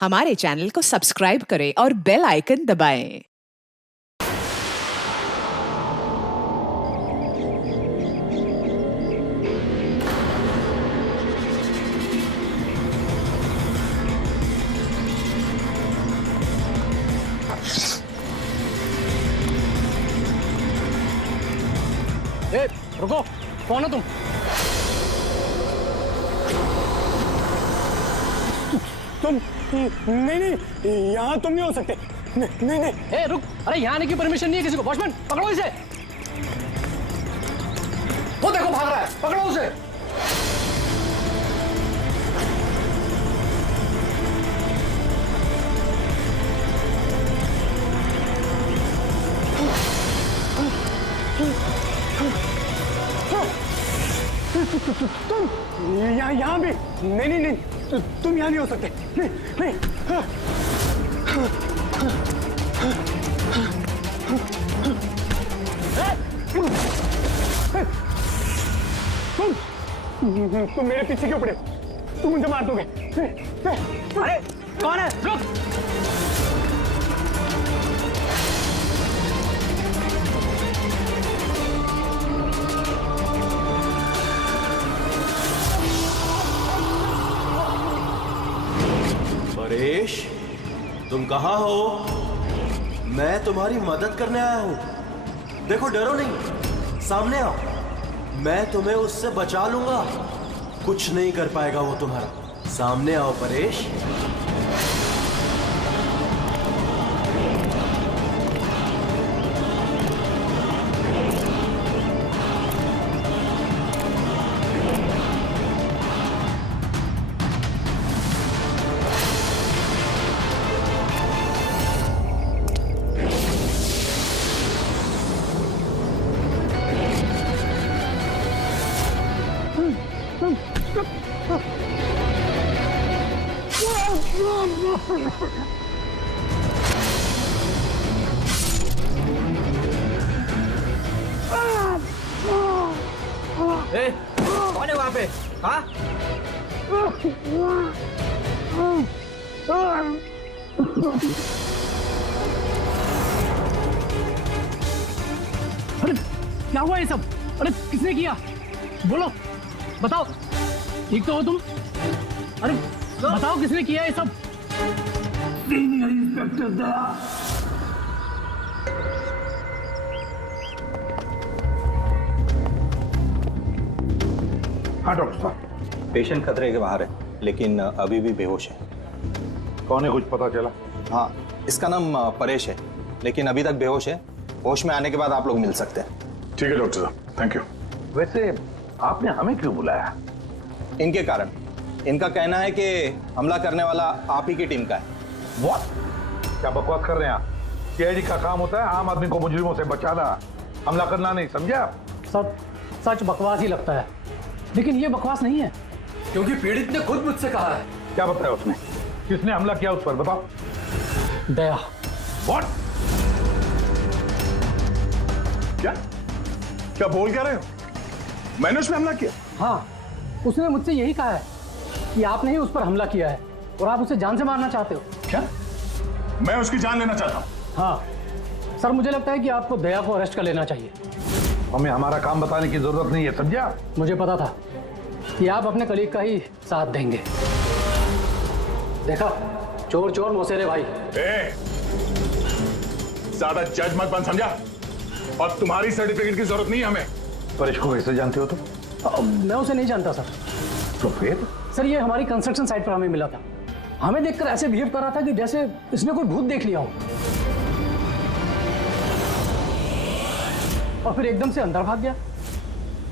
हमारे चैनल को सब्सक्राइब करें और बेल आइकन दबाएं। ए, रुको, कौन हो तुम? तुम नहीं नहीं, यहाँ तुम नहीं हो सकते। नहीं नहीं। ए, रुक, अरे यहाँ आने की परमिशन नहीं है किसी को। वॉचमैन, पकड़ो इसे। वो देखो भाग रहा है, पकड़ो उसे। तुम यहाँ भी नहीं नहीं नहीं, तुम यहाँ नहीं हो सकते। नहीं नहीं। तुम मेरे पीछे क्यों पड़े? तुम मुझे मार दोगे। अरे कौन है? रुक। परेश, तुम कहाँ हो? मैं तुम्हारी मदद करने आया हूँ। देखो, डरो नहीं, सामने आओ। मैं तुम्हें उससे बचा लूंगा। कुछ नहीं कर पाएगा वो तुम्हारा। सामने आओ परेश। ए, कौन है वहां पे? हाँ? अरे क्या हुआ ये सब? अरे किसने किया? बोलो, बताओ। ठीक तो हो तुम? अरे बताओ, किसने किया ये सब? सीनियर इंस्पेक्टर दया। हाँ डॉक्टर साहब, पेशेंट खतरे के बाहर है, लेकिन अभी भी बेहोश है। कौन है, कुछ पता चला? हाँ, इसका नाम परेश है, लेकिन अभी तक बेहोश है। होश में आने के बाद आप लोग मिल सकते हैं। ठीक है डॉक्टर साहब, थैंक यू। वैसे आपने हमें क्यों बुलाया? इनके कारण। इनका कहना है कि हमला करने वाला आप ही की टीम का है। What? क्या बकवास कर रहे हैं आप? सीआईडी का काम होता है आम आदमी को मुजरिमों से बचाना, हमला करना नहीं, समझे आप? सब सच बकवास ही लगता है, लेकिन ये बकवास नहीं है, क्योंकि पीड़ित ने खुद मुझसे कहा है। क्या बताया उसने? किसने हमला किया उस पर, बताओ। दया। What? क्या क्या बोल क्या रहे हो? मैंने उस पर हमला किया? हाँ, उसने मुझसे यही कहा है कि आपने ही उस पर हमला किया है और आप उसे जान से मारना चाहते हो। क्या? मैं उसकी जान लेना चाहता हूँ? हाँ सर, मुझे लगता है कि आपको दया को अरेस्ट कर लेना चाहिए। हमें हमारा काम बताने की जरूरत नहीं है, समझे आप? मुझे पता था कि आप अपने कलीग का ही साथ देंगे। देखा, चोर चोर मौसेरे भाई। ज्यादा जज मत बन, समझा? और तुम्हारी सर्टिफिकेट की जरूरत नहीं है हमें। परेश को कैसे जानते हो तुम? मैं उसे नहीं जानता सर। तो फिर? सर, ये हमारी कंस्ट्रक्शन साइट पर हमें मिला था। हमें देखकर ऐसे बिहेव कर रहा था कि जैसे इसने कोई भूत देख लिया हो, और फिर एकदम से अंदर भाग गया।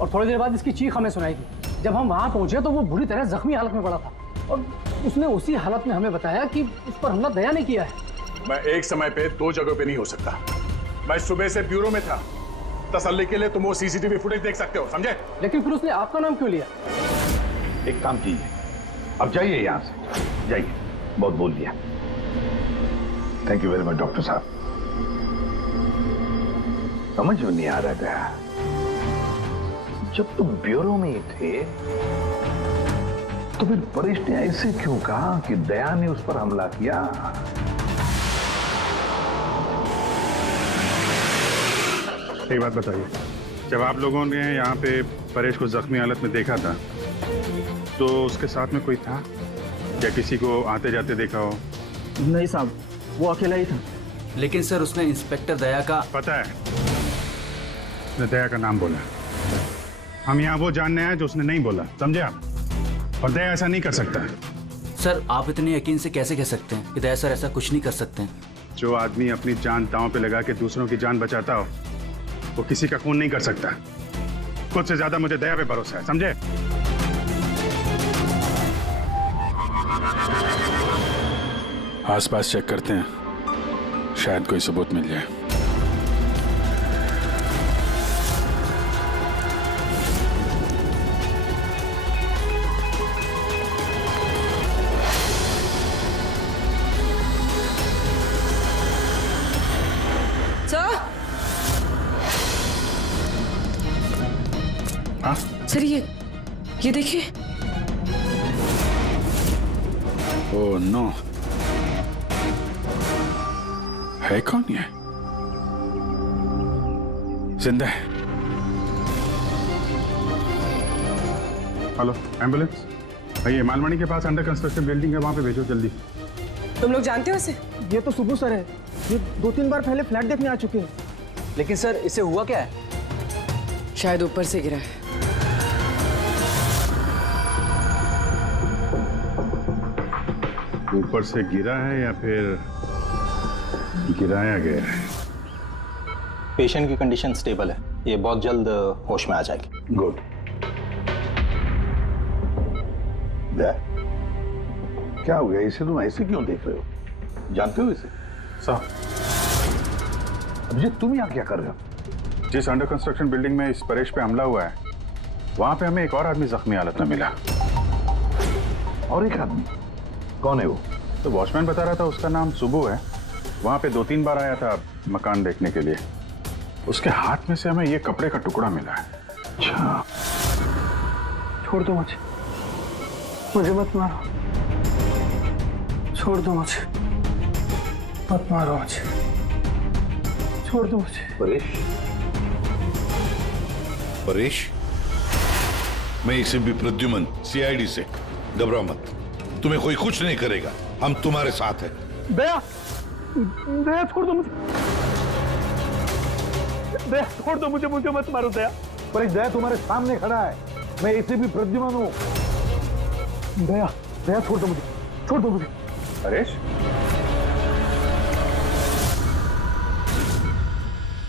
और थोड़ी देर बाद इसकी चीख हमें सुनाई दी। जब हम वहां पहुंचे तो वो बुरी तरह जख्मी हालत में पड़ा था, और उसने उसी हालत में हमें बताया कि उस पर हमला दया ने किया है। मैं एक समय पे दो जगह पे नहीं हो सकता। मैं सुबह से ब्यूरो में था। तसल्ली के लिए तुम वो सीसीटीवी फुटेज देख सकते हो, समझे? लेकिन फिर उसने आपका नाम क्यों लिया? एक काम कीजिए, अब जाइए यहाँ से, जाइए। बहुत बोल दिया। Thank you very much doctor साहब। समझ में नहीं आ रहा था, जब तुम ब्यूरो में ही थे तो फिर परेश ने ऐसे क्यों कहा कि दया ने उस पर हमला किया? एक बात बताइए, जब आप लोगों ने यहाँ पे परेश को जख्मी हालत में देखा था तो उसके साथ में कोई था या किसी को आते जाते देखा हो? नहीं साहब, वो अकेला ही था। लेकिन सर उसने इंस्पेक्टर दया का पता है, उसने दया का नाम बोला। हम यहाँ वो जानने आए जो उसने नहीं बोला, समझे आप? और दया ऐसा नहीं कर सकता। सर आप इतने यकीन से कैसे कह सकते हैं कि दया सर ऐसा कुछ नहीं कर सकते हैं? जो आदमी अपनी जान दांव पे लगा के दूसरों की जान बचाता हो वो किसी का खून नहीं कर सकता। खुद से ज्यादा मुझे दया पे भरोसा है, समझे? आसपास चेक करते हैं, शायद कोई सबूत मिल जाए। सर, हाँ? सर ये देखिए। ओह नो, है कौन ये? जिंदा है? हेलो, एम्बुलेंस भैया, मालमणी के पास अंडर कंस्ट्रक्शन बिल्डिंग है, वहां पे भेजो जल्दी। तुम लोग जानते हो इसे? ये तो सुबह सर है, ये 2-3 बार पहले फ्लैट देखने आ चुके हैं। लेकिन सर इसे हुआ क्या है? शायद ऊपर से गिरा है। ऊपर से गिरा है या फिर गिराया गया है? पेशेंट की कंडीशन स्टेबल है, ये बहुत जल्द होश में आ जाएगी। गुड। क्या हो गया? इसे तुम ऐसे क्यों देख रहे हो? जानते हो इसे? साहब, अभिजीत तुम यहाँ क्या कर रहे हो? जिस अंडर कंस्ट्रक्शन बिल्डिंग में इस परेश पे हमला हुआ है वहां पे हमें एक और आदमी जख्मी हालत में मिला। और एक आदमी? कौन है वो? तो वॉचमैन बता रहा था उसका नाम सुबू है, वहां पे 2-3 बार आया था मकान देखने के लिए। उसके हाथ में से हमें ये कपड़े का टुकड़ा मिला है। अच्छा, छोड़ दो मुझे मत मारो, छोड़ दो मुझे, मत मारो मुझे, छोड़ दो मुझे। परेश? परेश, मैं इसे भी प्रद्युमन सीआईडी से, घबराओ मत, तुम्हें कोई कुछ नहीं करेगा, हम तुम्हारे साथ हैं। दया, दया छोड़ दो मुझे, दया छोड़ दो मुझे, मुझे मत मारो दया। परेश, दया तुम्हारे सामने खड़ा है, मैं इसे भी प्रद्युमन हूँ। दया, दया छोड़ दो मुझे, छोड़ दो मुझे। परेश?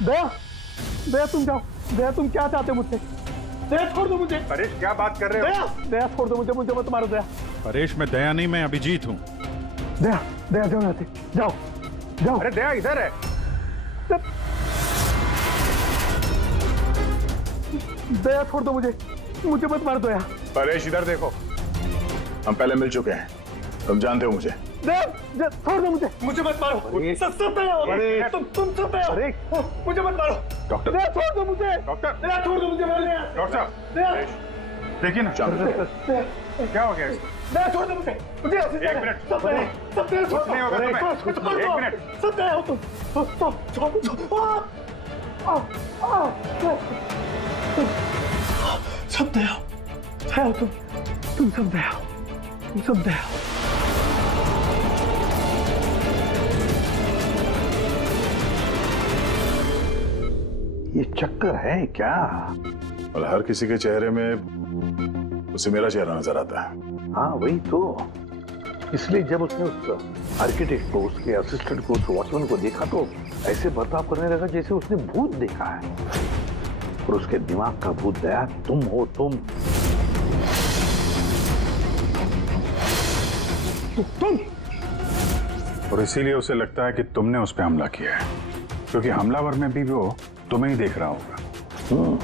दया, दया तुम जाओ, दया तुम क्या चाहते हो मुझसे? दया छोड़ दो मुझे। परेश क्या बात कर रहे हो? दया, दया छोड़ दो मुझे, मुझे मत मारो दया। परेश मैं दया नहीं, मैं अभिजीत हूँ। दया, दया जाओ यहाँ से, जाओ, जाओ। अरे दया इधर है। दया छोड़ दो मुझे, मुझे मत मार दो दया। परेश इधर देखो, हम पहले मिल चुके हैं, तुम जानते हो मुझे। दया छोड़ दो मुझे, मुझे मत मारो। सब दया हो, तुम सब दया हो, मुझे मत मारो। डॉक्टर, दया छोड़ दो मुझे, डॉक्टर, दया छोड़ दो मुझे, डॉक्टर साहब, दया, देखिए ना क्या हो गया इसको? दया छोड़ दो मुझे, मुझे एक मिनट, सब दया छोड़ नहीं होगा तुम्हें। एक मिनट, सब दया हो तुम, सब दया हो तुम सब दया हो, तुम सब दया हो। ये चक्कर है क्या? और हर किसी के चेहरे में उसे मेरा चेहरा नजर आता है। हाँ वही तो, इसलिए जब उसने उस आर्किटेक्ट को, उसके असिस्टेंट को, उस वॉचमैन को देखा तो ऐसे बर्ताव करने लगा जैसे उसने भूत देखा है। और उसके दिमाग का भूत दया तुम हो, तुम। और इसीलिए उसे लगता है कि तुमने उस पर हमला किया है, क्योंकि हमलावर में भी वो तुम्हें ही देख रहा होगा। तो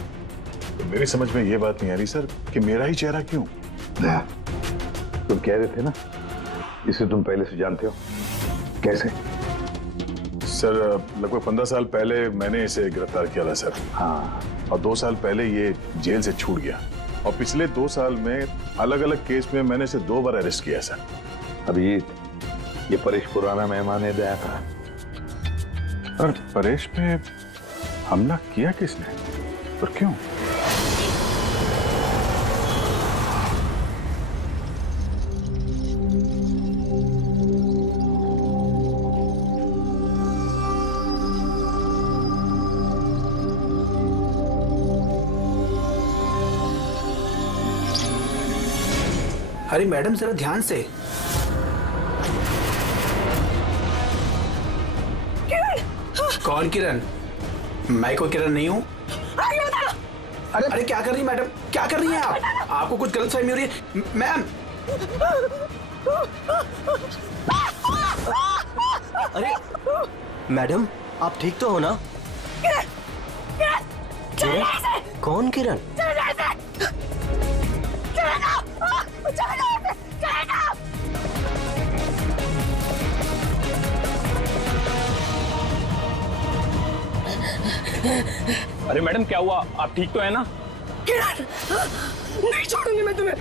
मेरी समझ में ये बात नहीं आ रही सर कि मेरा ही चेहरा क्यों? दया, तुम कह रहे थे ना इसे तुम पहले से जानते हो, कैसे? सर लगभग 15 साल पहले मैंने इसे गिरफ्तार किया था सर। हाँ, और 2 साल पहले ये जेल से छूट गया। और पिछले 2 साल में अलग अलग केस में मैंने इसे 2 बार अरेस्ट किया सर। अभिजीत, ये परेश पुराना मेहमान दया था। पर परेश पे हमला किया किसने और क्यों? अरे मैडम जरा ध्यान से। कौन किरण? मैं कोई किरण नहीं हूँ। अरे क्या कर रही है मैडम, क्या कर रही हैं आप? आपको कुछ गलतफहमी हो रही है मैम। अरे मैडम, आप ठीक तो हो ना? किरण? कौन किरण? अरे मैडम क्या हुआ, आप ठीक तो है ना? किरण, नहीं छोड़ूंगी मैं तुम्हें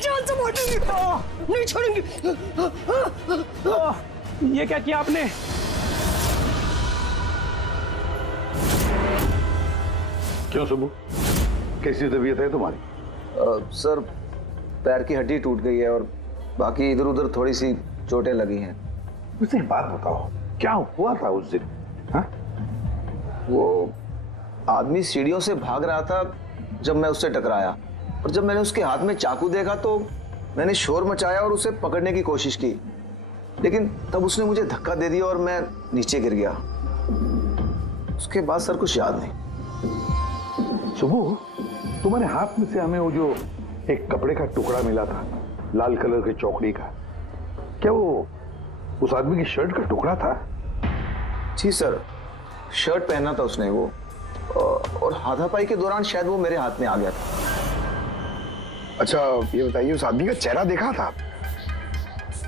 जान से मारूंगी, नहीं छोड़ूंगी। ये क्या किया आपने? क्यों सुबह, कैसी तबीयत है तुम्हारी? सर पैर की हड्डी टूट गई है और बाकी इधर उधर थोड़ी सी चोटें लगी हैं। मुझे एक बात बताओ, क्या हुआ था उस दिन? हाँ? वो आदमी सीढ़ियों से भाग रहा था जब मैं उससे टकराया, और जब मैंने उसके हाथ में चाकू देखा तो मैंने शोर मचाया और उसे पकड़ने की कोशिश की, लेकिन तब उसने मुझे धक्का दे दिया और मैं नीचे गिर गया। उसके बाद सर कुछ याद नहीं। सुबह, तुम्हारे हाथ में से हमें वो जो एक कपड़े का टुकड़ा मिला था लाल कलर की चौकड़ी का, क्या वो उस आदमी की शर्ट का टुकड़ा था? जी सर, शर्ट पहना था उसने वो, और हाथापाई के दौरान शायद वो मेरे हाथ में आ गया था। अच्छा ये बताइए, उस आदमी का चेहरा देखा था?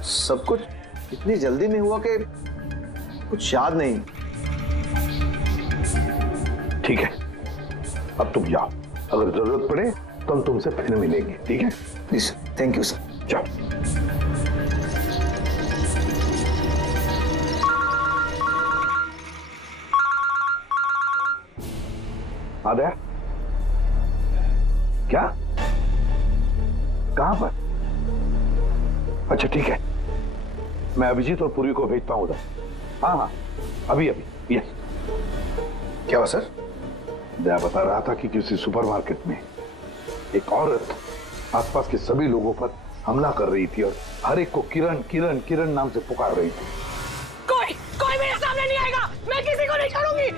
सब कुछ इतनी जल्दी में हुआ कि कुछ याद नहीं। ठीक है, अब तुम जाओ, अगर जरूरत पड़े तो हम तुमसे फिर मिलेंगे, ठीक है? Please, thank you sir. जाओ। आदया, क्या? कहां पर? अच्छा ठीक है, मैं अभिजीत और पूर्वी को भेजता हूं उधर। हाँ हाँ, अभी अभी। यस। क्या हुआ सर? दया बता रहा था कि किसी सुपरमार्केट में एक औरत आसपास के सभी लोगों पर हमला कर रही थी और हर एक को किरण किरण किरण नाम से पुकार रही थी। कोई मेरे सामने नहीं आएगा, मैं किसी को नहीं छोड़ूंगी,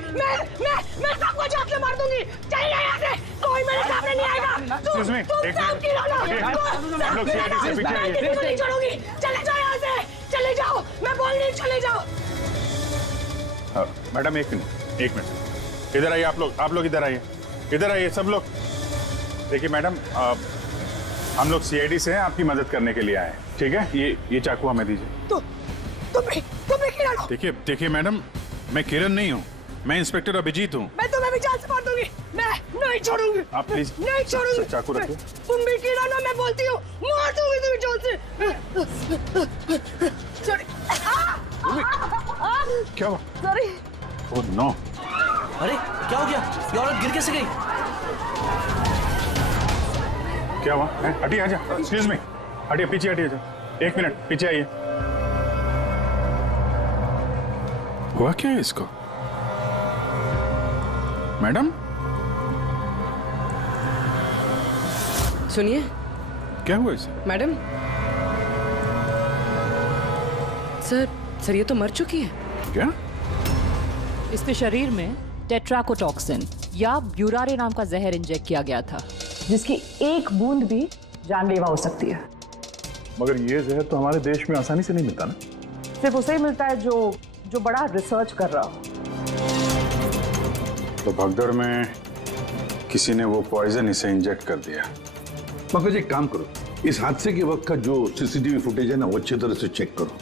मैं सबको जान से मार दूंगी। चलिए यहाँ से, कोई मेरे सामने नहीं आएगा। तुम सब की रौनक, किसी को नहीं छोड़ूंगी। चले जाओ यहाँ से, चले जाओ, मैं बोल रही, चले जाओ। मैडम एक मिनट, इधर आइए आप लोग इधर आइए सब लोग। देखिए मैडम, हम लोग सीआईडी से हैं, आपकी मदद करने के लिए आए हैं, ठीक है? ये चाकू हमें दीजिए। तुम्हें किरण हो? देखिए मैडम, मैं किरण नहीं हूँ, मैं इंस्पेक्टर अभिजीत हूँ। मैं तुम्हें भी जान से मार दूंगी, मैं नहीं छोड़ूंगी। आप प्लीज नहीं छोड़ूंगी। चाकू रखिए। तुम भी किरण हो, मैं बोलती हूँ, मार दूंगी तुम्हें जान से। क्या हुआ? सॉरी। Oh no. अरे क्या हो गया? ये औरत गिर कैसे गई? क्या हुआ? हटिए, आजा। एक्सक्यूज मी, हटिए, पीछे हटिए। एक मिनट पीछे आइए। हुआ क्या है इसको? मैडम सुनिए। क्या हुआ इसे? मैडम, सर ये तो मर चुकी है। क्या? इसके शरीर में टेट्राकोटॉक्सिन या ब्यूरारे नाम का जहर इंजेक्ट किया गया था, जिसकी एक बूंद भी जानलेवा हो सकती है। मगर ये जहर तो हमारे देश में आसानी से नहीं मिलता ना? सिर्फ उसे ही मिलता है जो बड़ा रिसर्च कर रहा हो। तो भगदड़ में किसी ने वो पॉइजन इसे इंजेक्ट कर दिया। मगर एक काम करो, इस हादसे के वक्त का जो सीसीटीवी फुटेज है ना, वो अच्छी तरह से चेक करो।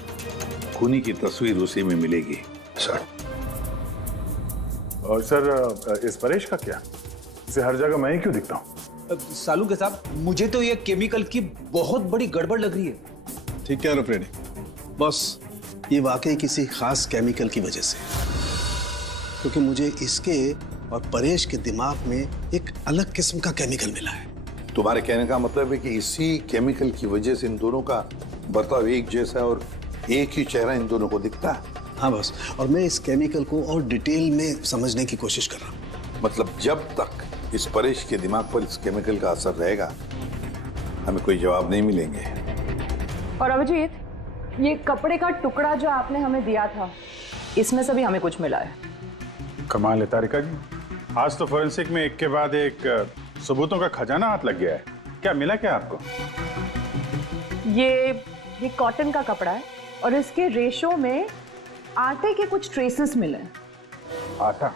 खूनी की तस्वीर उसी में मिलेगी सर। और सर, इस परेश का क्या? इसे हर जगह मैं ही क्यों दिखता हूँ? सालू के साहब, मुझे तो ये केमिकल की बहुत बड़ी गड़बड़ लग रही है। ठीक कह रहे हो फ्रेडी, बस ये वाकई किसी खास केमिकल की वजह से, क्योंकि मुझे इसके और परेश के दिमाग में एक अलग किस्म का केमिकल मिला है। तुम्हारे कहने का मतलब है कि इसी केमिकल की वजह से इन दोनों का बर्ताव एक जैसा है और एक ही चेहरा इन दोनों को दिखता है। हाँ बस, और मैं इस केमिकल को और डिटेल में समझने की कोशिश कर रहा हूँ। मतलब जब तक इस परेश के दिमाग पर इस केमिकल का असर रहेगा, हमें कोई जवाब नहीं मिलेंगे। और अभिजीत, ये कपड़े का टुकड़ा जो आपने हमें दिया था, इसमें से भी हमें कुछ मिला है। कमाल है तारिका जी, आज तो फोरेंसिक में एक के बाद एक सबूतों का खजाना हाथ लग गया है। क्या मिला क्या आपको? ये कॉटन का कपड़ा है और इसके रेशो में आटे के कुछ ट्रेसेस मिले। आटा?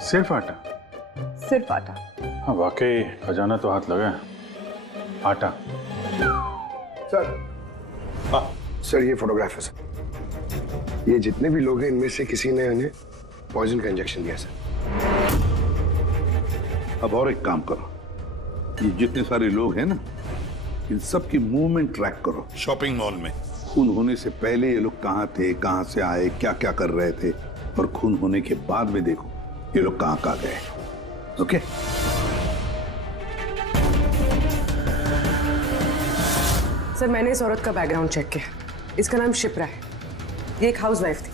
सिर्फ आटा? सिर्फ आटा। हाँ वाकई खजाना तो हाथ लगा है। आटा। सर ये फोटोग्राफ है सर। ये जितने भी लोग हैं इनमें से किसी ने उन्हें पॉइजन का इंजेक्शन दिया सर। अब और एक काम करो, ये जितने सारे लोग हैं ना, इन सब की मूवमेंट ट्रैक करो। शॉपिंग मॉल में खून होने से पहले ये लोग कहाँ थे, कहाँ से आए, क्या क्या कर रहे थे, और खून होने के बाद में देखो ये लोग कहाँ कहाँ गए। ओके? सर मैंने इस औरत का बैकग्राउंड चेक किया। इसका नाम शिप्रा है। ये एक हाउसवाइफ थी।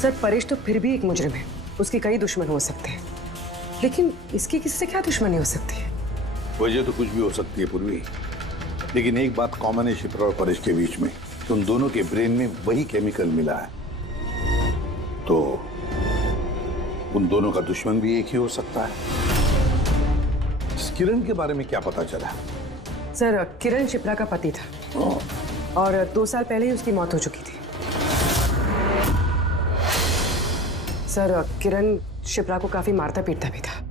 सर परेश तो फिर भी एक मुजरिम है, उसके कई दुश्मन हो सकते हैं, लेकिन इसकी किससे क्या दुश्मनी हो सकती है? वजह तो कुछ भी हो सकती है पूर्वी, लेकिन एक बात कॉमन है शिप्रा और परेश के बीच में, उन दोनों के ब्रेन में वही केमिकल मिला है। तो उन दोनों का दुश्मन भी एक ही हो सकता है। इस किरण के बारे में क्या पता चला? सर किरण शिप्रा का पति था और 2 साल पहले ही उसकी मौत हो चुकी थी। सर किरण शिप्रा को काफी मारता पीटता भी था।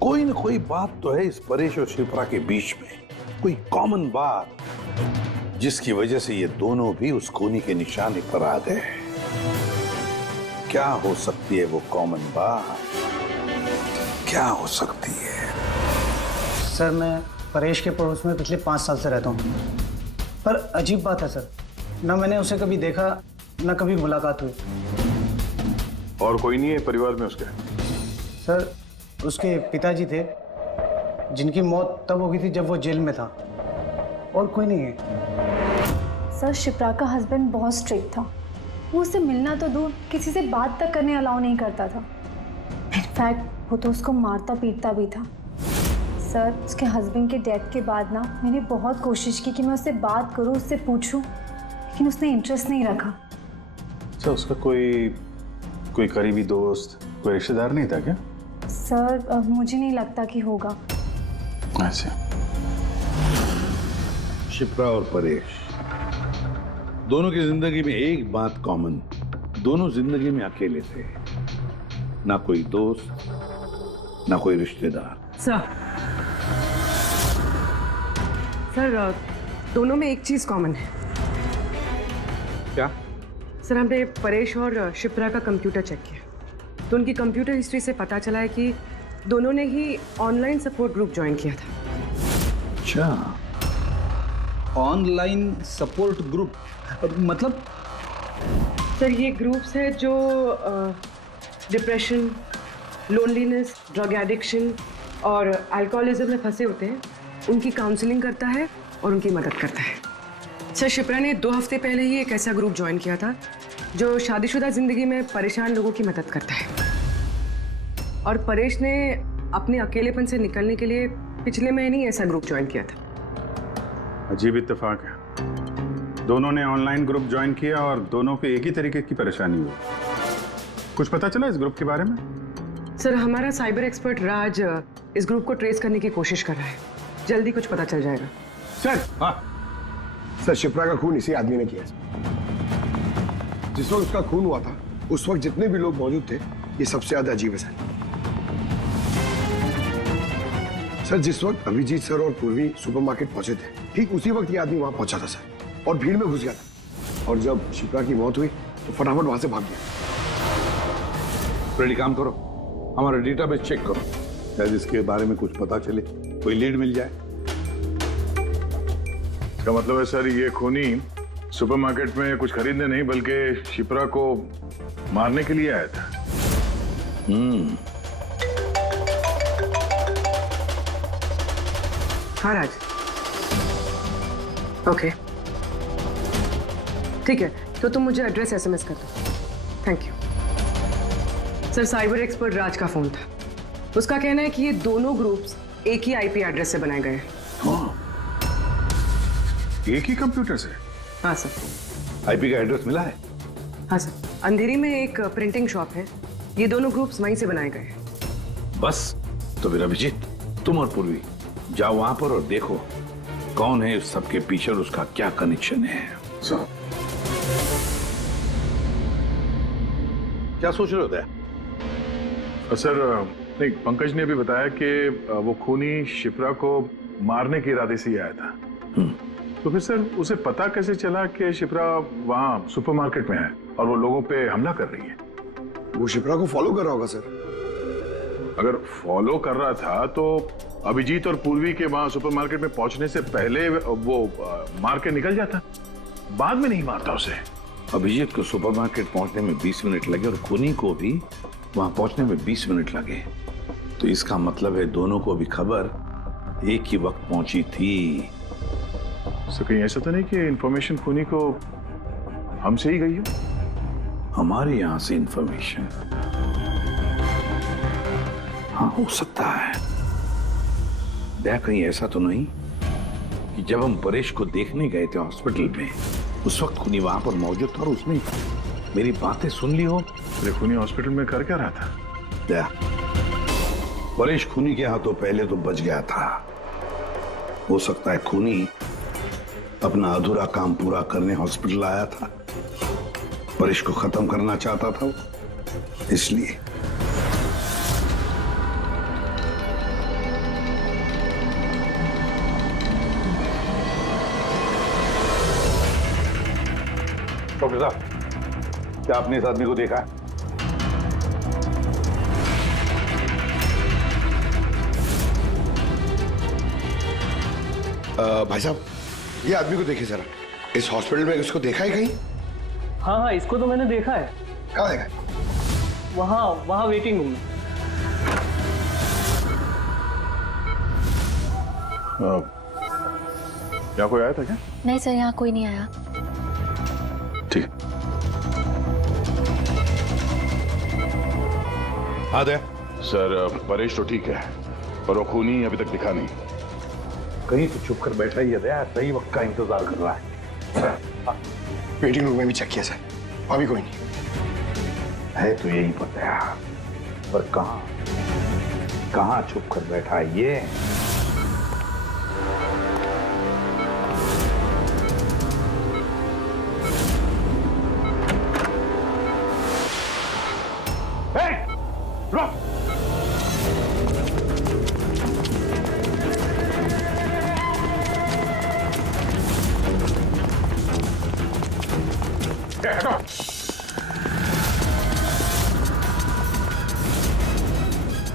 कोई न कोई बात तो है इस परेश और शिप्रा के बीच में, कोई कॉमन बात, जिसकी वजह से ये दोनों भी उस खूनी के निशाने पर आ गए। क्या हो सकती है वो कॉमन बात? क्या हो सकती है? सर मैं परेश के पड़ोस में पिछले 5 साल से रहता हूँ, पर अजीब बात है सर, ना मैंने उसे कभी देखा, ना कभी मुलाकात हुई। और कोई नहीं है परिवार में उसके? सर उसके पिताजी थे, जिनकी मौत तब हो गई थी जब वो जेल में था, और कोई नहीं है। सर शिप्रा का हस्बैंड बहुत स्ट्रिक्ट था। वो उससे मिलना तो दूर, किसी से बात तक करने अलाउ नहीं करता था। इनफैक्ट वो तो उसको मारता पीटता भी था। सर उसके हस्बैंड के डेथ के बाद ना मैंने बहुत कोशिश की कि मैं उससे बात करूं, उससे पूछूं, लेकिन उसने इंटरेस्ट नहीं रखा। अच्छा, उसका कोई करीबी दोस्त, कोई रिश्तेदार नहीं था क्या? सर मुझे नहीं लगता कि होगा। ऐसे शिप्रा और परेश दोनों की जिंदगी में एक बात कॉमन, दोनों जिंदगी में अकेले थे, ना कोई दोस्त ना कोई रिश्तेदार। सर दोनों में एक चीज कॉमन है। क्या? सर हमने परेश और शिप्रा का कंप्यूटर चेक किया, तो उनकी कंप्यूटर हिस्ट्री से पता चला है कि दोनों ने ही ऑनलाइन सपोर्ट ग्रुप ज्वाइन किया था। अच्छा, ऑनलाइन सपोर्ट ग्रुप मतलब? सर ये ग्रुप्स है जो डिप्रेशन, लोनलीनेस, ड्रग एडिक्शन और अल्कोहलिज्म में फंसे होते हैं, उनकी काउंसलिंग करता है और उनकी मदद करता है। सर शिप्रा ने 2 हफ्ते पहले ही एक ऐसा ग्रुप ज्वाइन किया था जो शादीशुदा जिंदगी में परेशान लोगों की मदद करता है, और परेश ने अपने अकेलेपन से निकलने के लिए पिछले महीने ही ऐसा ग्रुप ज्वाइन किया था। अजीब इत्तेफाक है, दोनों ने ऑनलाइन ग्रुप ज्वाइन किया और दोनों को एक ही तरीके की परेशानी हुई। कुछ पता चला इस ग्रुप के बारे में? सर हमारा साइबर एक्सपर्ट राज इस ग्रुप को ट्रेस करने की कोशिश कर रहा है, जल्दी कुछ पता चल जाएगा। सर सर शिप्रा का खून इसी आदमी ने किया। जिस वक्त उसका खून हुआ था उस वक्त जितने भी लोग मौजूद थे, ये सबसे ज्यादा अजीब है सर। जिस वक्त अभिजीत सर और पूर्वी सुपरमार्केट पहुंचे थे, ठीक उसी वक्त ये आदमी वहां पहुंचा था सर, और भीड़ में घुस गया था, और जब शिप्रा की मौत हुई तो फटाफट वहां से भाग गया। रेडी, काम करो, हमारा डेटाबेस चेक करो, शायद इसके बारे में कुछ पता चले, कोई लीड मिल जाए। इसका मतलब है सर, ये खूनी सुपरमार्केट में कुछ खरीदने नहीं बल्कि शिप्रा को मारने के लिए आया था। हाँ राज, ओके ठीक है, तो तुम मुझे एड्रेस एसएमएस कर दो। Thank you sir. Cyber expert Raj का फोन था, उसका कहना है कि ये दोनों ग्रुप्स एक ही आईपी एड्रेस से बनाए गए हैं। एक ही कंप्यूटर से? हाँ सर। आईपी का एड्रेस मिला है? हाँ सर, अंधेरी में एक प्रिंटिंग शॉप है, ये दोनों ग्रुप्स वहीं से बनाए गए हैं। बस, तो फिर अभिजीत तुम और पूर्वी जाओ वहां पर और देखो कौन है इस सबके पीछे और उसका क्या कनेक्शन है। क्या सोच रहे होते हैं? सर नहीं, पंकज ने भी बताया कि वो खूनी शिप्रा को मारने के इरादे से ही आया था। तो फिर सर उसे पता कैसे चला कि शिप्रा वहां सुपरमार्केट में है और वो लोगों पे हमला कर रही है? वो शिप्रा को फॉलो कर रहा होगा सर। अगर फॉलो कर रहा था तो अभिजीत और पूर्वी के वहां सुपरमार्केट में पहुंचने से पहले वो मार के निकल जाता, बाद में नहीं मारता उसे। अभिजीत को सुपरमार्केट पहुंचने में 20 मिनट लगे और खूनी को भी वहां पहुंचने में 20 मिनट लगे, तो इसका मतलब है दोनों को भी खबर एक ही वक्त पहुंची थी। सर कहीं ऐसा तो नहीं कि इंफॉर्मेशन खूनी को हमसे ही गई हो? हमारे यहां से इंफॉर्मेशन? हाँ हो सकता है। देख कहीं ऐसा तो नहीं कि जब हम परेश को देखने गए थे हॉस्पिटल में, उस वक्त खूनी वहां पर मौजूद था और उसने मेरी बातें सुन ली हो? खूनी हॉस्पिटल में कर क्या रहा था? परेश खूनी के हाथों पहले तो बच गया था। हो सकता है खूनी अपना अधूरा काम पूरा करने हॉस्पिटल आया था, परेश को खत्म करना चाहता था इसलिए। डॉक्टर साहब, क्या आपने इस आदमी को देखा? भाई साहब, ये आदमी को देखिए जरा, इस हॉस्पिटल में इसको देखा है कहीं? हाँ हाँ, इसको तो मैंने देखा है। कहाँ देखा है? वहाँ वेटिंग रूम में। यहाँ कोई आया था क्या? नहीं सर, यहाँ कोई नहीं आया। ठीक। हाँ दे सर, परेश तो ठीक है पर वो खूनी अभी तक दिखा नहीं। कहीं तो चुप कर बैठा ही है, सही वक्त का इंतजार कर रहा है। वेटिंग रूम में भी चेक किया सर, अभी कोई नहीं है। तो यही पता है, पर कहाँ छुप कर बैठा है ये?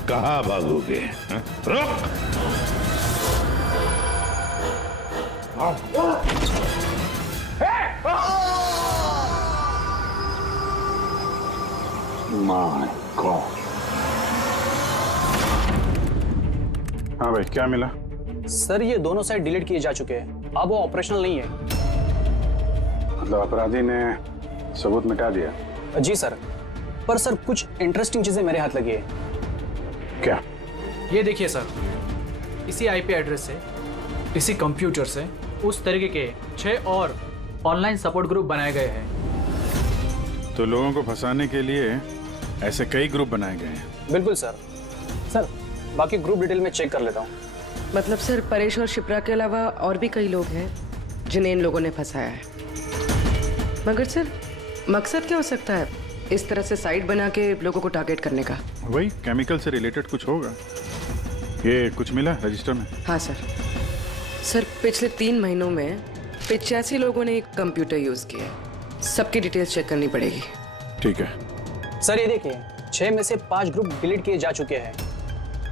कहाँ भागोगे? रुक! My God! हाँ भाई, क्या मिला? सर ये दोनों साइड डिलीट किए जा चुके हैं, अब वो ऑपरेशनल नहीं है। मतलब अपराधी ने सबूत मिटा दिया? जी सर, पर सर कुछ इंटरेस्टिंग चीजें मेरे हाथ लगी है। क्या? ये देखिए सर, इसी आईपी एड्रेस से, इसी कंप्यूटर से उस तरीके के 6 और ऑनलाइन सपोर्ट ग्रुप बनाए गए हैं। तो लोगों को फंसाने के लिए ऐसे कई ग्रुप बनाए गए हैं? बिल्कुल सर। सर बाकी ग्रुप डिटेल में चेक कर लेता हूँ। मतलब सर, परेश और शिप्रा के अलावा और भी कई लोग हैं जिन्हें इन लोगों ने फंसाया है। मगर सर मकसद क्या हो सकता है इस तरह से साइट बना के लोगों को टारगेट करने का? वही केमिकल से रिलेटेड कुछ होगा। ये कुछ मिला रजिस्टर में? हाँ सर। सर पिछले 3 महीनों में 85 लोगों ने एक कंप्यूटर यूज किया है। सबकी डिटेल्स चेक करनी पड़ेगी। ठीक है। सर ये देखिए 6 में से 5 ग्रुप डिलीट किए जा चुके हैं,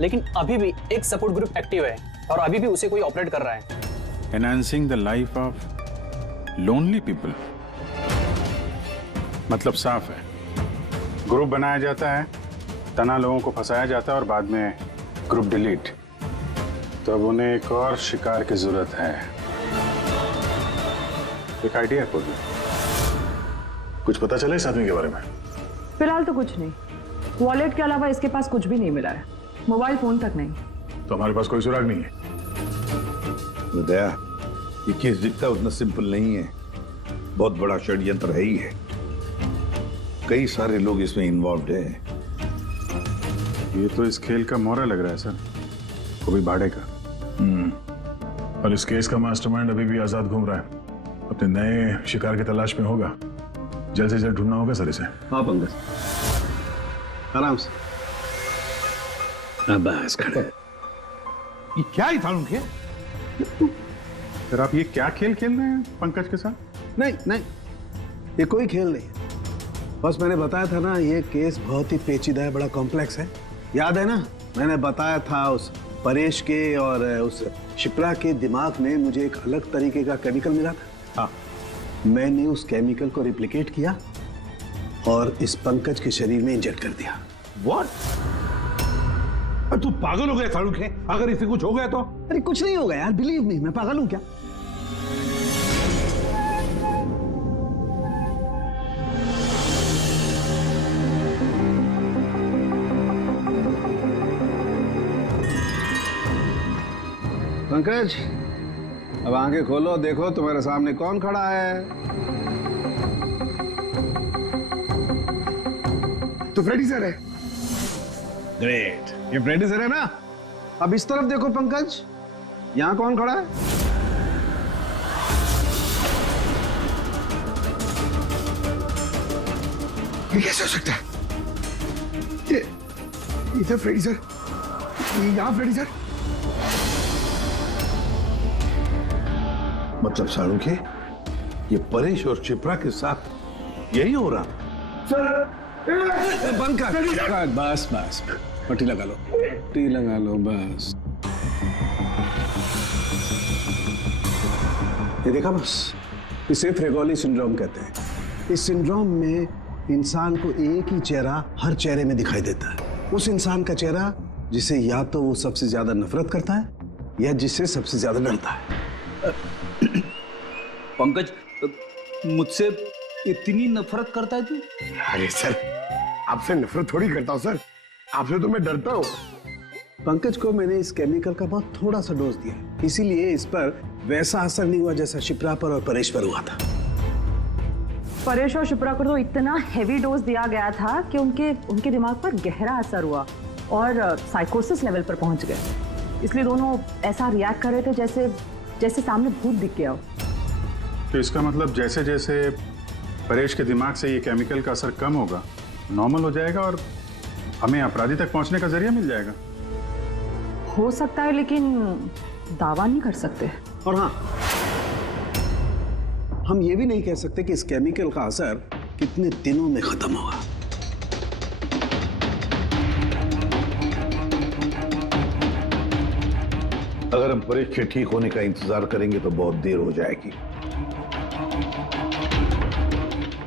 लेकिन अभी भी एक सपोर्ट ग्रुप एक्टिव है और अभी भी उसे कोई ऑपरेट कर रहा है। Enhancing the life of lonely people, मतलब साफ है, ग्रुप बनाया जाता है, तना लोगों को फंसाया जाता है और बाद में ग्रुप डिलीट। तो अब उन्हें एक और शिकार की जरूरत है। एक आइडिया है कुछ पता चला इस आदमी के बारे में? फिलहाल तो कुछ नहीं। वॉलेट के अलावा इसके पास कुछ भी नहीं मिला है, मोबाइल फोन तक नहीं। तो हमारे पास कोई सुराग नहीं है। दया, ये केस दिखता उतना सिंपल नहीं है, बहुत बड़ा षड्यंत्र है ही है। कई सारे लोग इसमें इन्वॉल्व है। ये तो इस खेल का मोहरा लग रहा है सर, कोई भाड़े का। और इस केस का मास्टरमाइंड अभी भी आजाद घूम रहा है, अपने नए शिकार की तलाश में होगा। जल्द से जल्द ढूंढना होगा सर इसे। हाँ पंकज, आराम से। बस खड़े। ये क्या ही था उनके? सर आप ये क्या खेल खेल रहे हैं पंकज के साथ? नहीं नहीं, ये कोई खेल नहीं है। बस मैंने बताया था ना, ये केस बहुत ही पेचीदा है, बड़ा कॉम्प्लेक्स है। याद है ना, मैंने बताया था उस परेश के और उस शिप्रा के दिमाग में मुझे एक अलग तरीके का केमिकल मिला था। हाँ, मैंने उस केमिकल को रिप्लिकेट किया और इस पंकज के शरीर में इंजेक्ट कर दिया। What? तू पागल हो गया फारूक है? अगर इसे कुछ हो गया तो? अरे कुछ नहीं होगा यार, बिलीव मी, मैं पागल हूं क्या? पंकज, अब आंखें खोलो, देखो तुम्हारे सामने कौन खड़ा है। तो फ्रेडी सर है। ग्रेट, ये फ्रेडी सर है ना। अब इस तरफ देखो पंकज, यहां कौन खड़ा है? ये कैसे हो सकता है? ये इधर फ्रेडी सर, यहां फ्रेडी सर। मतलब शाहरुख है, ये परेश और शिप्रा के साथ यही हो रहा? बंद कर। बस बस, पट्टी लगा लो, पट्टी लगा लो बस। ये देखा बस, इसे फ्रेगोली सिंड्रोम कहते हैं। इस सिंड्रोम में इंसान को एक ही चेहरा हर चेहरे में दिखाई देता है। उस इंसान का चेहरा जिसे या तो वो सबसे ज्यादा नफरत करता है या जिससे सबसे ज्यादा डरता है। पंकज, मुझसे इतनी नफरत करता है तू? अरे सर, आपसे नफरत थोड़ी करता हूँ सर, आपसे तो मैं डरता हूँ। पंकज को मैंने इस केमिकल का बहुत थोड़ा सा डोज दिया, इसीलिए इस पर वैसा असर नहीं हुआ जैसा शिप्रा पर और परेश पर हुआ था। परेश और शिप्रा को तो इतना हैवी डोज दिया गया था कि उनके दिमाग पर गहरा असर हुआ और साइकोसिस लेवल पर पहुंच गए। इसलिए दोनों ऐसा रिएक्ट कर रहे थे जैसे सामने भूत दिख गया हो। तो इसका मतलब जैसे जैसे परेश के दिमाग से ये केमिकल का असर कम होगा, नॉर्मल हो जाएगा और हमें अपराधी तक पहुंचने का जरिया मिल जाएगा। हो सकता है, लेकिन दावा नहीं कर सकते। और हाँ, हम ये भी नहीं कह सकते कि इस केमिकल का असर कितने दिनों में खत्म होगा। अगर हम परेश के ठीक होने का इंतजार करेंगे तो बहुत देर हो जाएगी।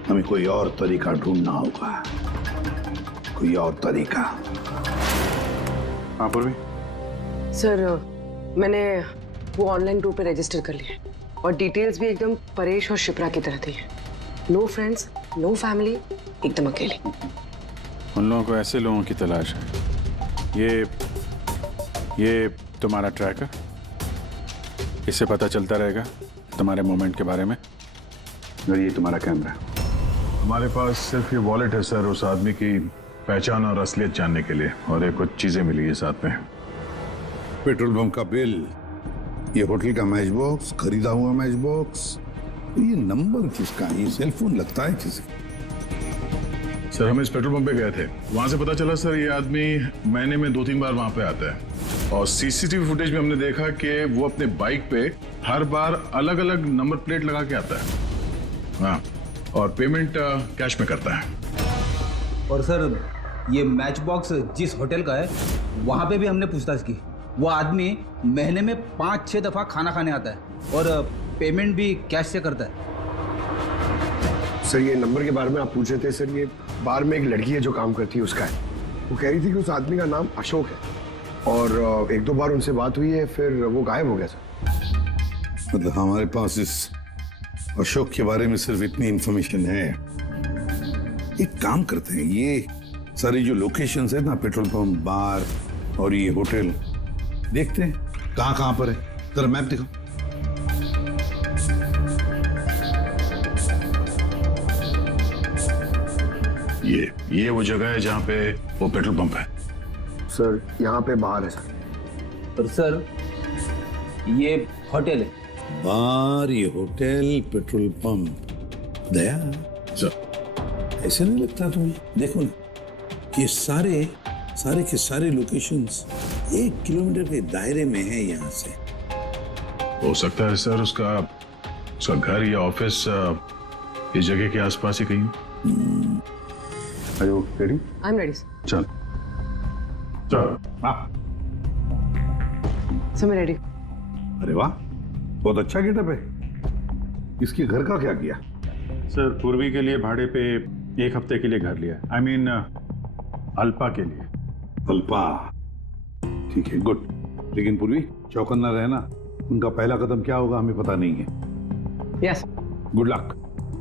हमें कोई और तरीका ढूंढना होगा, कोई और तरीका। हाँ पूर्वी। सर, मैंने वो ऑनलाइन ग्रुप पे रजिस्टर कर लिया और डिटेल्स भी एकदम परेश और शिप्रा की तरह दी है। नो फ्रेंड्स, नो फैमिली, एकदम अकेले। उन लोगों को ऐसे लोगों की तलाश है। ये तुम्हारा ट्रैकर, इससे पता चलता रहेगा तुम्हारे मूवमेंट के बारे में। और ये तुम्हारा कैमरा। हमारे पास सिर्फ ये वॉलेट है सर, उस आदमी की पहचान और असलियत जानने के लिए, और ये कुछ चीजें मिली है साथ में। पेट्रोल पंप का बिल, ये होटल का मैच बॉक्स, खरीदा हुआ मैच बॉक्स, ये नंबर किसका? ये सेलफोन लगता है किसी? सर, हम इस पेट्रोल पंप पे गए थे, वहां से पता चला सर ये आदमी महीने में 2-3 बार वहां पे आता है और सीसीटीवी फुटेज में हमने देखा कि वो अपने बाइक पे हर बार अलग अलग नंबर प्लेट लगा के आता है। हाँ, और पेमेंट कैश में करता है। और सर ये मैच बॉक्स जिस होटल का है वहाँ पे भी हमने पूछताछ की। वो आदमी महीने में 5-6 दफ़ा खाना खाने आता है और पेमेंट भी कैश से करता है। सर ये नंबर के बारे में आप पूछ रहे थे सर, ये बार में एक लड़की है जो काम करती है उसका है। वो कह रही थी कि उस आदमी का नाम अशोक है और 1-2 बार उनसे बात हुई है, फिर वो गायब हो गया सर। मतलब हमारे पास इस अशोक के बारे में सिर्फ इतनी इंफॉर्मेशन है। एक काम करते हैं, ये सारी जो लोकेशंस है ना, पेट्रोल पंप, बार और ये होटल, देखते हैं कहाँ पर है। जरा मैप दिखाओ। ये वो जगह है जहाँ पे वो पेट्रोल पंप है। सर यहाँ पे बाहर है सर। और सर ये होटल है। बार, ये होटल, पेट्रोल पंप। दया सर, ऐसे नहीं लगता तुम्हें? देखो ना, ये सारे के सारे लोकेशंस 1 किलोमीटर के दायरे में है यहाँ से। हो सकता है सर उसका घर या ऑफिस इस जगह के आसपास ही कहीं। Are you ready? I'm ready. चल सर मैं रेडी। अरे वाह, बहुत अच्छा गेटअप है। इसके घर का क्या किया? सर पूर्वी के लिए भाड़े पे 1 हफ्ते के लिए घर लिया। I mean अल्पा के लिए। अल्पा, ठीक है, गुड। लेकिन पूर्वी चौकन्ना रहना, उनका पहला कदम क्या होगा हमें पता नहीं है। Yes. Good luck.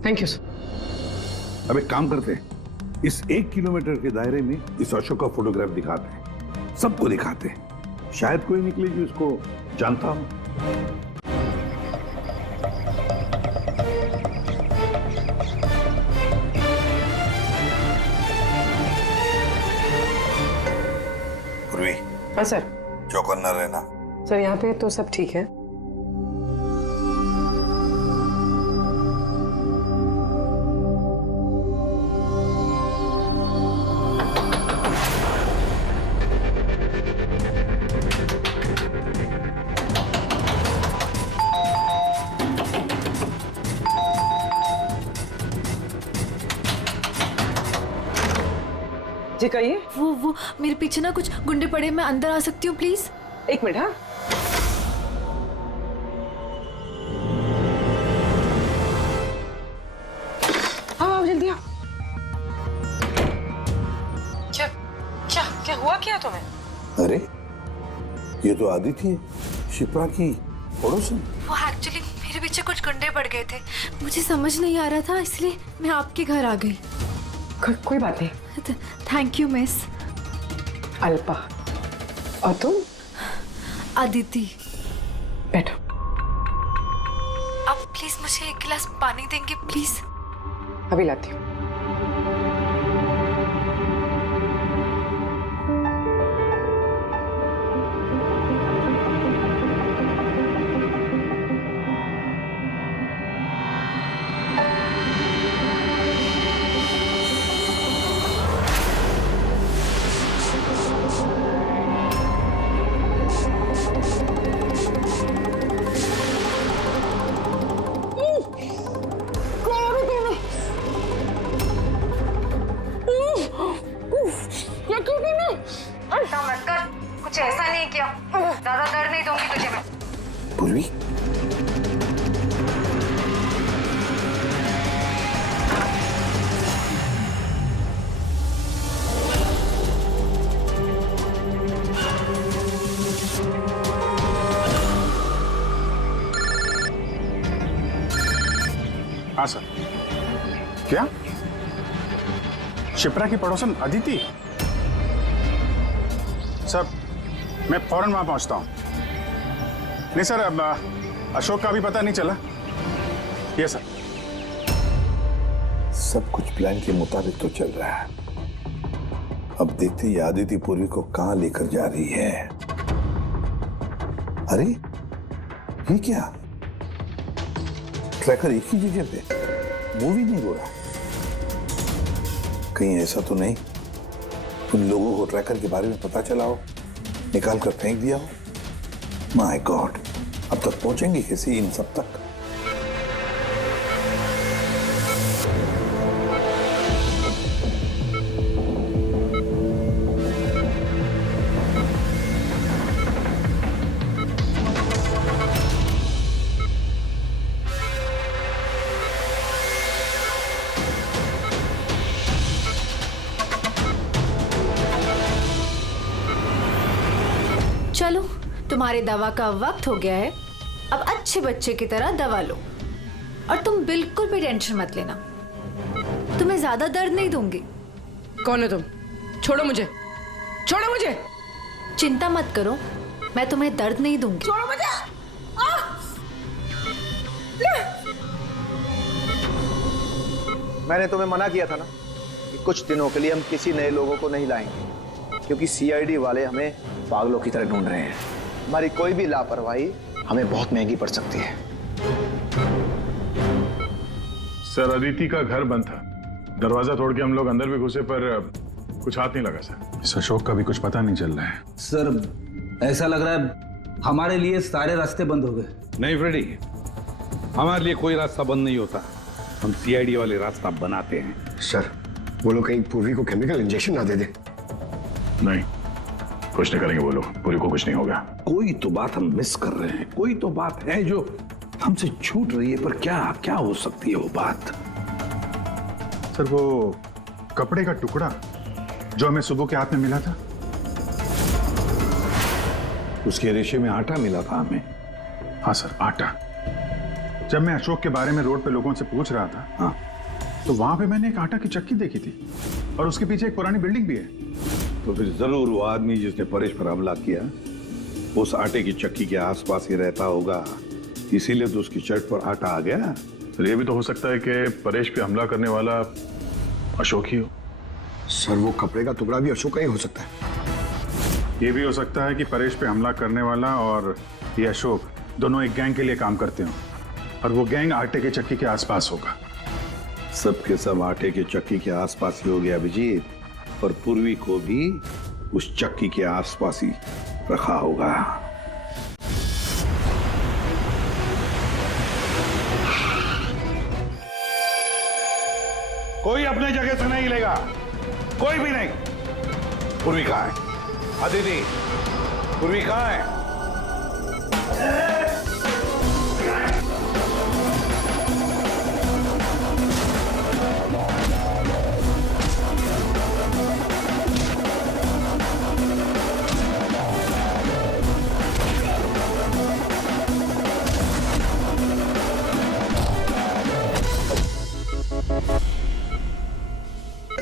Thank you sir. अब एक काम करते हैं, इस 1 किलोमीटर के दायरे में इस अशोक का फोटोग्राफ दिखाते हैं, सबको दिखाते हैं। शायद कोई निकले जो इसको जानता हो। पूर्वी। हाँ सर। चौकन्ना रहना। सर यहाँ पे तो सब ठीक है। जी कहिए। वो मेरे पीछे ना कुछ गुंडे पड़े, मैं अंदर आ सकती हूँ प्लीज? 1 मिनट। हाँ हाँ जल्दी आओ। क्या क्या क्या हुआ क्या तुम्हें? अरे ये तो आदिति है, शिप्रा की पड़ोसन। वो एक्चुअली मेरे पीछे कुछ गुंडे पड़ गए थे, मुझे समझ नहीं आ रहा था, इसलिए मैं आपके घर आ गई। कोई बात नहीं। Thank you miss. अल्पा। और तुम? अदिति। बैठो। आप प्लीज मुझे 1 गिलास पानी देंगे प्लीज? अभी लाती हूँ। कुछ ऐसा नहीं किया, ज्यादा दर्द नहीं दूंगी तुझे मैं। पूर्वी, हाँ सर। क्या शिप्रा की पड़ोसन अदिति? सर मैं फौरन वहां पहुंचता हूं। नहीं सर, अब अशोक का भी पता नहीं चला। ये सर। सब कुछ प्लान के मुताबिक तो चल रहा है। अब देखते ही आदिति पूर्वी को कहां लेकर जा रही है। अरे ये क्या, ट्रैकर एक ही जगह पे मूवी नहीं हो रहा? कहीं ऐसा तो नहीं उन लोगों को ट्रैकर के बारे में पता चला हो, निकाल कर फेंक दिया हो? माय गॉड, अब तक पहुंचेंगे कैसे इन सब तक? तुम्हारे दवा का वक्त हो गया है, अब अच्छे बच्चे की तरह दवा लो और तुम बिल्कुल भी टेंशन मत लेना, तुम्हें ज्यादा दर्द नहीं दूंगी। कौन है तुम? छोड़ो मुझे, छोड़ो मुझे। चिंता मत करो, मैं तुम्हें दर्द नहीं दूंगी। छोड़ो मुझे। मैंने तुम्हें मना किया था ना कि कुछ दिनों के लिए हम किसी नए लोगों को नहीं लाएंगे, क्योंकि सीआईडी वाले हमें पागलों की तरह ढूंढ रहे हैं। हमारी कोई भी लापरवाही हमें बहुत महंगी पड़ सकती है। सर, अदिति का घर बंद था, दरवाजा तोड़ के हम लोग अंदर भी घुसे पर कुछ हाथ नहीं लगा सर। इस अशोक का भी कुछ पता नहीं चल रहा है। सर, ऐसा लग रहा है हमारे लिए सारे रास्ते बंद हो गए। नहीं फ्रेडी, हमारे लिए कोई रास्ता बंद नहीं होता, हम सीआईडी वाले रास्ता बनाते हैं। सर, वो लोग कहीं पूर्वी को केमिकल इंजेक्शन ना दे दे। नहीं, कुछ नहीं करेंगे वो लोग, पूरी को कुछ नहीं होगा। कोई तो बात हम मिस कर रहे हैं, कोई तो बात है जो हमसे छूट रही है, पर क्या क्या हो सकती है वो बात? सर, वो कपड़े का टुकड़ा जो हमें सुबह के हाथ में मिला था, उसके रेशे में आटा मिला था हमें। हाँ सर, आटा। जब मैं अशोक के बारे में रोड पे लोगों से पूछ रहा था, हाँ, तो वहां पे मैंने एक आटा की चक्की देखी थी और उसके पीछे एक पुरानी बिल्डिंग भी है। तो फिर जरूर वो आदमी जिसने परेश पर हमला किया उस आटे की चक्की के आसपास ही रहता होगा, इसीलिए तो उसकी शर्ट पर आटा आ गया। तो ये भी तो हो सकता है कि परेश पे हमला करने वाला अशोक ही हो। सर, वो कपड़े का टुकड़ा भी अशोक का ही हो सकता है। ये भी हो सकता है कि परेश पे हमला करने वाला और ये अशोक दोनों एक गैंग के लिए काम करते हो और वो गैंग आटे के चक्की के आसपास होगा। सबके सब आटे के चक्की के आसपास ही हो गया अभिजीत, और पूर्वी को भी उस चक्की के आसपास ही रखा होगा। कोई अपने जगह से नहीं लेगा, कोई भी नहीं। पूर्वी कहाँ है? अदिति, पूर्वी कहाँ है?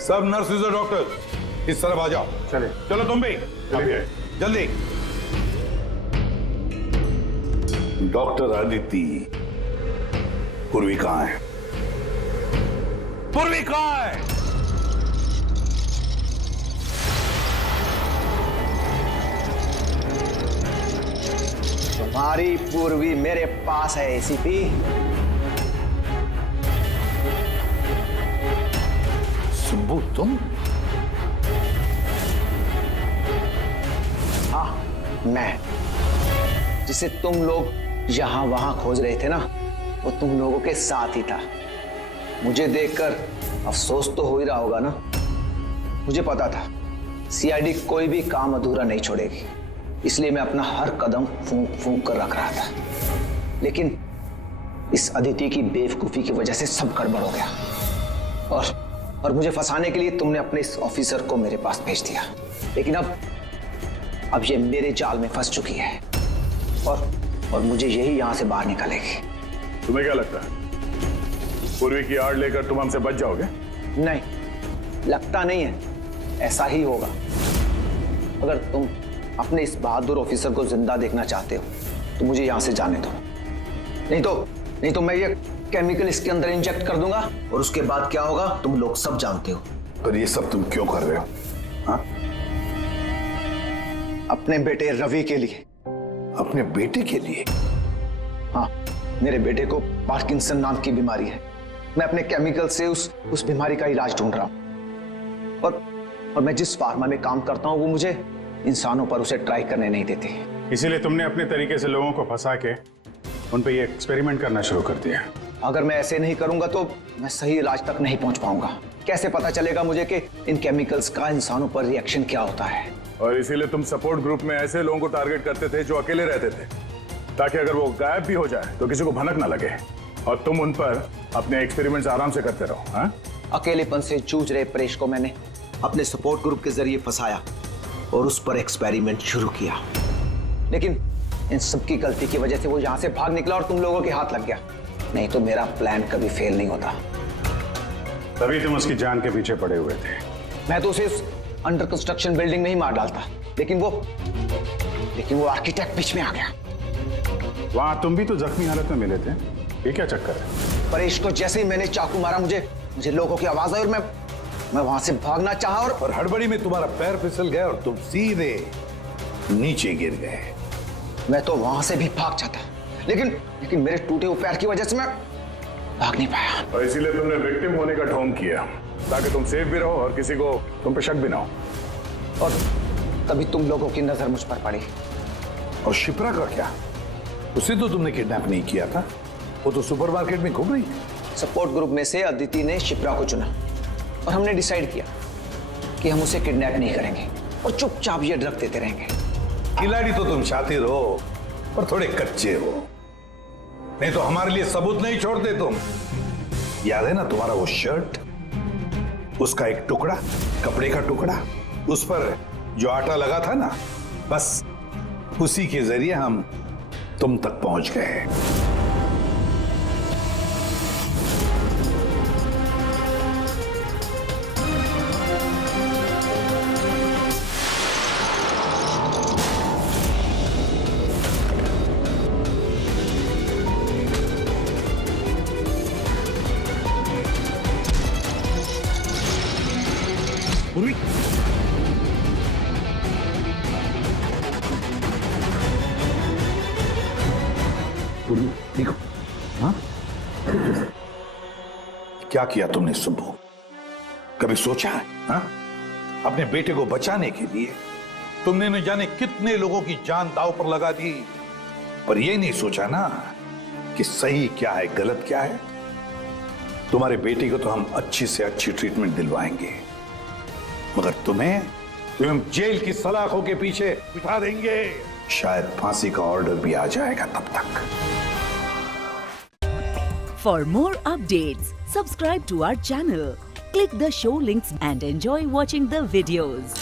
सब नर्सेज और डॉक्टर इस तरफ आ जाओ। चले, चलो तुम भी जल्दी। डॉक्टर अदिति, पूर्वी कहाँ है? पूर्वी कहाँ है? तुम्हारी पूर्वी मेरे पास है एसीपी। सुब्बू, तुम? हाँ, मैं, जिसे तुम लोग यहां वहां खोज रहे थे ना, वो तुम लोगों के साथ ही था। मुझे देखकर अफसोस तो हो ही रहा होगा ना। मुझे पता था सीआईडी कोई भी काम अधूरा नहीं छोड़ेगी, इसलिए मैं अपना हर कदम फूंक फूंक कर रख रहा था। लेकिन इस अदिति की बेवकूफी की वजह से सब गड़बड़ हो गया और मुझे फंसाने के लिए तुमने अपने इस ऑफिसर को मेरे पास भेज दिया। लेकिन अब ये मेरे जाल में फंस चुकी है और मुझे यही यहां से बाहर निकालेगी। तुम्हें क्या लगता है पूर्वी की आड़ लेकर तुम हमसे बच जाओगे? नहीं, लगता नहीं है, ऐसा ही होगा। अगर तुम अपने इस बहादुर ऑफिसर को जिंदा देखना चाहते हो तो मुझे यहां से जाने दो, नहीं तो मैं ये केमिकल इसके अंदर इंजेक्ट कर दूंगा और उसके बाद क्या होगा तुम लोग सब जानते हो। पर ये सब तुम क्यों कर रहे हो? हाँ? अपने बेटे रवि के लिए। अपने बेटे के लिए? हाँ, मेरे बेटे को पार्किंसन नाम की बीमारी है। मैं अपने केमिकल से उस बीमारी का इलाज ढूंढ रहा हूं और मैं जिस फार्मा में काम करता हूं वो मुझे इंसानों पर उसे ट्राई करने नहीं देती। इसीलिए तुमने अपने तरीके से लोगों को फंसा के उन पे ये एक्सपेरिमेंट करना शुरू कर दिया। अगर मैं ऐसे नहीं करूंगा तो मैं सही इलाज तक नहीं पहुंच पाऊंगा। कैसे पता चलेगा मुझे कि इन केमिकल्स का इंसानों पर रिएक्शन क्या होता है? और इसीलिए तुम सपोर्ट ग्रुप में ऐसे लोगों को टारगेट करते थे जो अकेले रहते थे, ताकि अगर वो गायब भी हो जाए तो किसी को भनक ना लगे और तुम उन पर अपने एक्सपेरिमेंट्स आराम से करते रहो। हाँ? अकेलेपन से जूझ रहे परेश को मैंने अपने सपोर्ट ग्रुप के जरिए फंसाया और उस पर एक्सपेरिमेंट शुरू किया। इन सबकी गलती की वजह से वो यहाँ से भाग निकला और तुम लोगों के हाथ लग गया। नहीं तो मेरा प्लान कभी फेल नहीं होता। तभी तुम उसकी जान के पीछे पड़े हुए थे। मैं तो उसे इस अंडर कंस्ट्रक्शन बिल्डिंग में ही मार डालता, लेकिन वो आर्किटेक्ट बीच में आ गया। वहां तुम भी तो जख्मी हालत में मिले थे, ये क्या चक्कर है? परेश को जैसे ही मैंने चाकू मारा मुझे लोगों की आवाज आई और मैं वहां से भागना चाहा और हड़बड़ी में तुम्हारा पैर फिसल गया और तुम सीधे नीचे गिर गए। मैं तो वहां से भी भाग जाता, लेकिन मेरे टूटे हुए पैर की वजह से मैं भाग नहीं पाया। और इसीलिए तुमने विक्टिम होने का ढोंग किया ताकि तुम सेफ भी रहो और किसी को तुम पे शक भी ना हो। और तभी तुम लोगों की नजर मुझ पर पड़ी। और शिप्रा का क्या? उसे तो तुमने किडनैप नहीं किया था, वो तो सुपरमार्केट में घूम रही थी। सपोर्ट ग्रुप में से अदिति ने शिप्रा को चुना और हमने डिसाइड किया कि हम उसे किडनैप नहीं करेंगे और चुपचाप ये ड्रग देते रहेंगे। खिलाड़ी तो तुम शातिर हो पर थोड़े कच्चे हो, नहीं तो हमारे लिए सबूत नहीं छोड़ते तुम। याद है ना तुम्हारा वो शर्ट, उसका एक टुकड़ा, कपड़े का टुकड़ा, उस पर जो आटा लगा था ना, बस उसी के जरिए हम तुम तक पहुंच गए। देखो, हाँ? क्या किया तुमने सुब्बू? कभी सोचा है? हाँ? अपने बेटे को बचाने के लिए तुमने न जाने कितने लोगों की जान दांव पर लगा दी, पर यह नहीं सोचा ना कि सही क्या है गलत क्या है। तुम्हारे बेटे को तो हम अच्छी से अच्छी ट्रीटमेंट दिलवाएंगे, मगर तुम्हें जेल की सलाखों के पीछे बिठा देंगे। शायद फांसी का ऑर्डर भी आ जाएगा तब तक। For more updates, subscribe to our channel, click the show links and enjoy watching the videos.